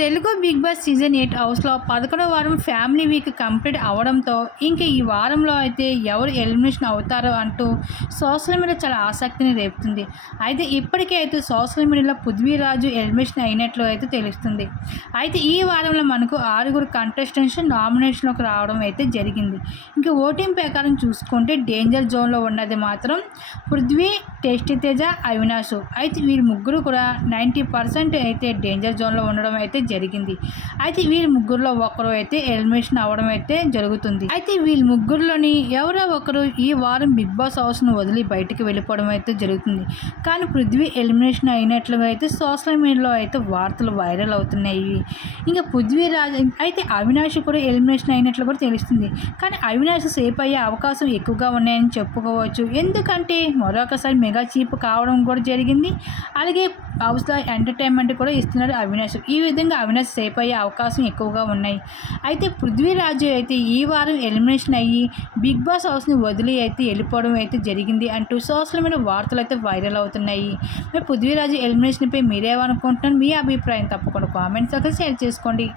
Telugu big boss season 8 హౌస్‌లో 11వ వారం family week complete అవ్వడంతో ఇంక ఈ వారంలో అయితే ఎవరు ఎలిమినేషన్ అవుతారో అంటూ సోషల్ మీడియా చాలా ఆసక్తిని రేపుతుంది. అయితే ఇప్పటికే అయితే సోషల్ మీడియాలో పృథ్వీరాజు ఎలిమినేషన్ అయినట్లు అయితే తెలుస్తుంది. అయితే ఈ వారంలో మనకు 6 కంటెస్టెంట్స్ నామినేషన్‌లోకి రావడం అయితే జరిగింది. ఇంక ఓటింగ్ ప్రకారం చూసుకుంటే డేంజర్ జోన్‌లో ఉన్నది మాత్రం పృథ్వీ, టేస్టీ తేజ, అవినాష్. అయితే వీరు ముగ్గురు కూడా 90% అయితే డేంజర్ జోన్‌లో ఉండడం అయితే జరిగింది. అయితే వీళ్ళ ముగ్గురులో ఒకరు అయితే ఎలిమినేషన్ అవ్వడం అయితే జరుగుతుంది. అయితే వీళ్ళ ముగ్గురులోని ఎవరో ఒకరు ఈ వారం బిగ్ బాస్ హౌస్ను వదిలి బయటికి వెళ్ళిపోవడం అయితే జరుగుతుంది. కానీ పృథ్వీ ఎలిమినేషన్ అయినట్లుగా అయితే సోషల్ మీడియాలో అయితే వార్తలు వైరల్ అవుతున్నాయి. ఇంకా పృథ్వీరాజ్ అయితే అవినాష్ కూడా ఎలిమినేషన్ అయినట్లు కూడా తెలుస్తుంది. కానీ అవినాష్ సేఫ్ అయ్యే అవకాశం ఎక్కువగా ఉన్నాయని చెప్పుకోవచ్చు. ఎందుకంటే మరొకసారి మెగా చీప్ కావడం కూడా జరిగింది. అలాగే హౌస్లో ఎంటర్టైన్మెంట్ కూడా ఇస్తున్నాడు అవినాష్. ఈ విధంగా అవినాష్ సేఫ్ అయ్యే అవకాశం ఎక్కువగా ఉన్నాయి. అయితే పృథ్వీరాజు అయితే ఈ వారం ఎలిమినేషన్ అయ్యి బిగ్ బాస్ హౌస్ని వదిలి అయితే వెళ్ళిపోవడం అయితే జరిగింది అంటూ సోషల్ మీడియా వార్తలు అయితే వైరల్ అవుతున్నాయి. మరి పృథ్వీరాజు ఎలిమినేషన్పై మీరేమనుకుంటున్నారు? మీ అభిప్రాయం తప్పకుండా కామెంట్స్ షేర్ చేసుకోండి.